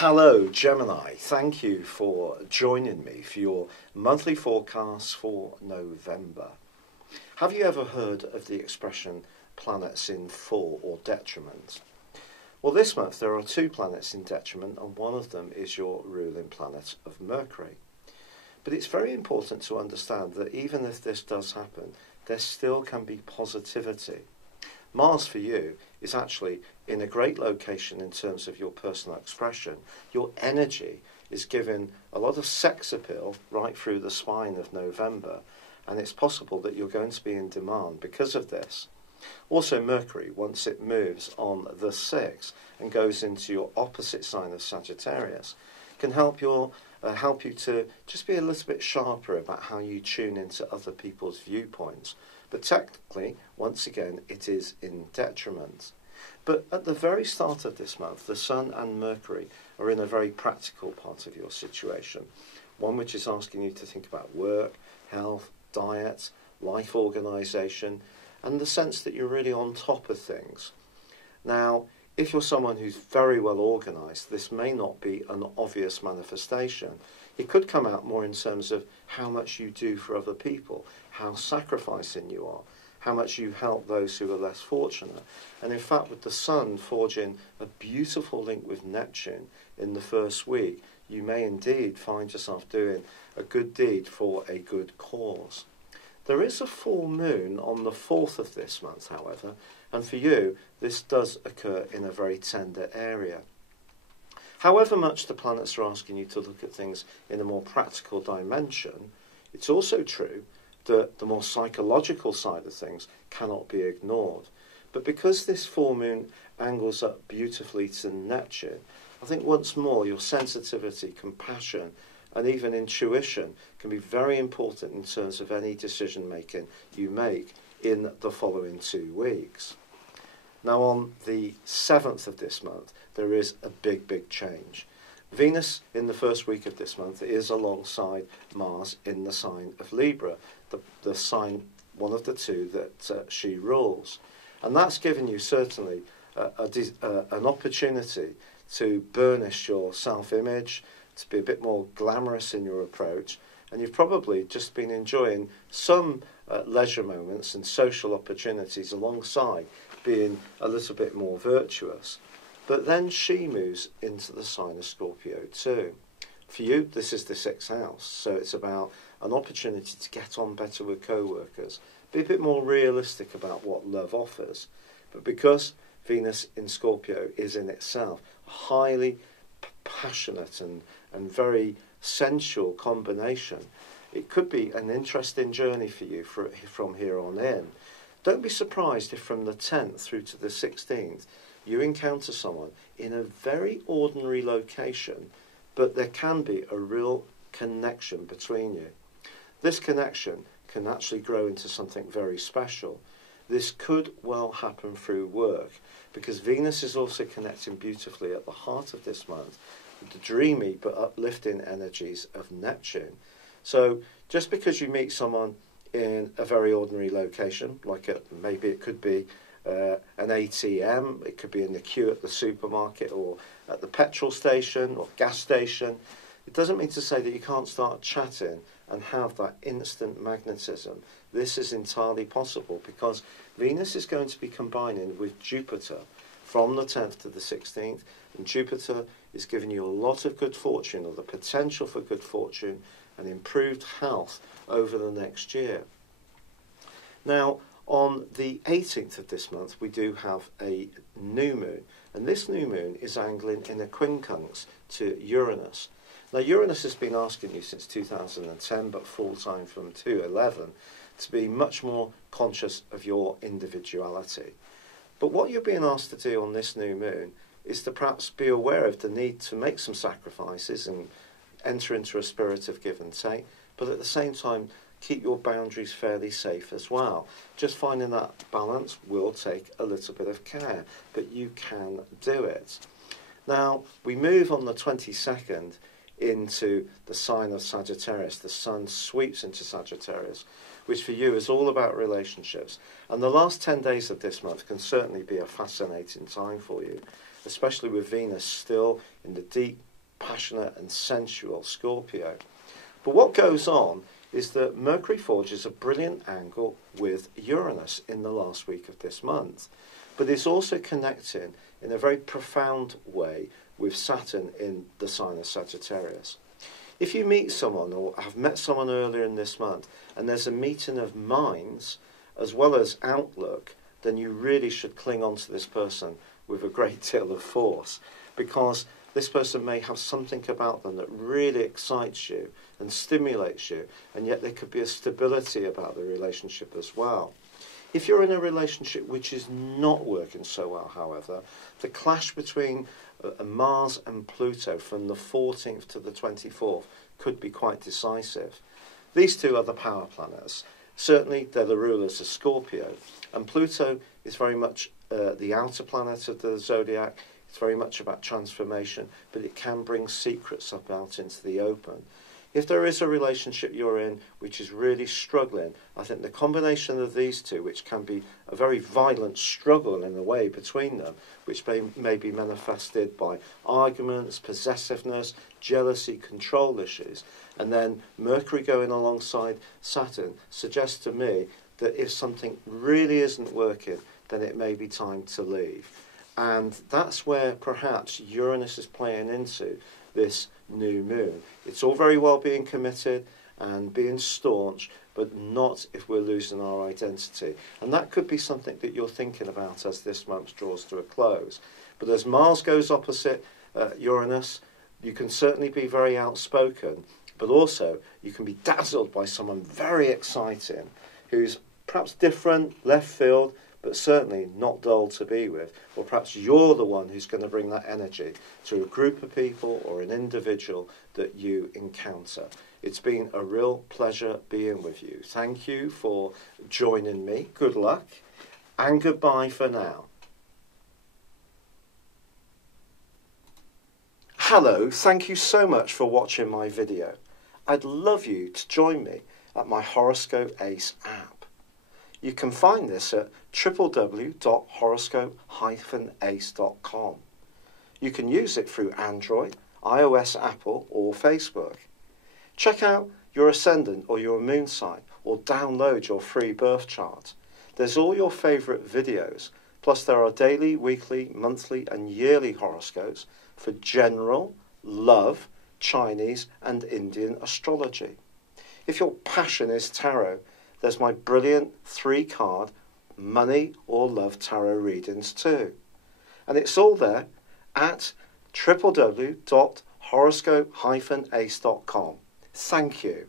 Hello Gemini, thank you for joining me for your monthly forecast for November. Have you ever heard of the expression planets in full or detriment? Well, this month there are two planets in detriment, and one of them is your ruling planet of Mercury. But it's very important to understand that even if this does happen, there still can be positivity. Mars for you is actually in a great location in terms of your personal expression. Your energy is given a lot of sex appeal right through the spine of November, and it's possible that you're going to be in demand because of this. Also, Mercury, once it moves on the 6th and goes into your opposite sign of Sagittarius, can help you to just be a little bit sharper about how you tune into other people's viewpoints. But technically, once again, it is in detriment. But at the very start of this month, the Sun and Mercury are in a very practical part of your situation. One which is asking you to think about work, health, diet, life organisation, and the sense that you're really on top of things. Now, if you're someone who's very well organised, this may not be an obvious manifestation. It could come out more in terms of how much you do for other people, how sacrificing you are, how much you help those who are less fortunate. And in fact, with the Sun forging a beautiful link with Neptune in the first week, you may indeed find yourself doing a good deed for a good cause. There is a full moon on the 4th of this month, however, and for you, this does occur in a very tender area. However much the planets are asking you to look at things in a more practical dimension, it's also true that the more psychological side of things cannot be ignored. But because this full moon angles up beautifully to Neptune, I think once more your sensitivity, compassion, and even intuition can be very important in terms of any decision making you make in the following 2 weeks. Now, on the 7th of this month, there is a big change. Venus in the first week of this month is alongside Mars in the sign of Libra, the sign, one of the two that she rules. And that's given you certainly an opportunity to burnish your self-image, to be a bit more glamorous in your approach, and you've probably just been enjoying some leisure moments and social opportunities alongside being a little bit more virtuous. But then she moves into the sign of Scorpio too. For you, this is the 6th house, so it's about an opportunity to get on better with co-workers, be a bit more realistic about what love offers. But because Venus in Scorpio is in itself a highly passionate and very sensual combination, it could be an interesting journey for you from here on in. Don't be surprised if from the 10th through to the 16th you encounter someone in a very ordinary location, but there can be a real connection between you. This connection can actually grow into something very special. This could well happen through work, because Venus is also connecting beautifully at the heart of this month with the dreamy but uplifting energies of Neptune. So just because you meet someone in a very ordinary location, like maybe it could be an ATM, it could be in the queue at the supermarket or at the petrol station or gas station, it doesn't mean to say that you can't start chatting and have that instant magnetism. This is entirely possible because Venus is going to be combining with Jupiter from the 10th to the 16th, and Jupiter is giving you a lot of good fortune, or the potential for good fortune and improved health over the next year. Now, on the 18th of this month, we do have a new moon, and this new moon is angling in a quincunx to Uranus. Now, Uranus has been asking you since 2010, but full-time from 2011, to be much more conscious of your individuality. But what you're being asked to do on this new moon is to perhaps be aware of the need to make some sacrifices and enter into a spirit of give and take, but at the same time, keep your boundaries fairly safe as well. Just finding that balance will take a little bit of care, but you can do it. Now, we move on the 22nd into the sign of Sagittarius. The Sun sweeps into Sagittarius, which for you is all about relationships. And the last 10 days of this month can certainly be a fascinating time for you, especially with Venus still in the deep passionate and sensual Scorpio. But what goes on is that Mercury forges a brilliant angle with Uranus in the last week of this month, but it's also connecting in a very profound way with Saturn in the sign of Sagittarius. If you meet someone or have met someone earlier in this month and there's a meeting of minds as well as outlook, then you really should cling on to this person with a great deal of force, because this person may have something about them that really excites you and stimulates you, and yet there could be a stability about the relationship as well. If you're in a relationship which is not working so well, however, the clash between Mars and Pluto from the 14th to the 24th could be quite decisive. These two are the power planets. Certainly they're the rulers of Scorpio, and Pluto is very much the outer planet of the Zodiac. It's very much about transformation, but it can bring secrets up out into the open. If there is a relationship you're in which is really struggling, I think the combination of these two, which can be a very violent struggle in a way between them, which may be manifested by arguments, possessiveness, jealousy, control issues, and then Mercury going alongside Saturn, suggests to me that if something really isn't working, then it may be time to leave. And that's where perhaps Uranus is playing into this new moon. It's all very well being committed and being staunch, but not if we're losing our identity. And that could be something that you're thinking about as this month draws to a close. But as Mars goes opposite Uranus, you can certainly be very outspoken, but also you can be dazzled by someone very exciting who's perhaps different, left field, but certainly not dull to be with. Or perhaps you're the one who's going to bring that energy to a group of people or an individual that you encounter. It's been a real pleasure being with you. Thank you for joining me. Good luck, and goodbye for now. Hello, thank you so much for watching my video. I'd love you to join me at my Horoscope Ace app. You can find this at www.horoscope-ace.com. You can use it through Android, iOS, Apple or Facebook. Check out your ascendant or your moon sign, or download your free birth chart. There's all your favourite videos, plus there are daily, weekly, monthly and yearly horoscopes for general, love, Chinese and Indian astrology. If your passion is tarot, there's my brilliant 3-card money or love tarot readings too. And it's all there at www.horoscope-ace.com. Thank you.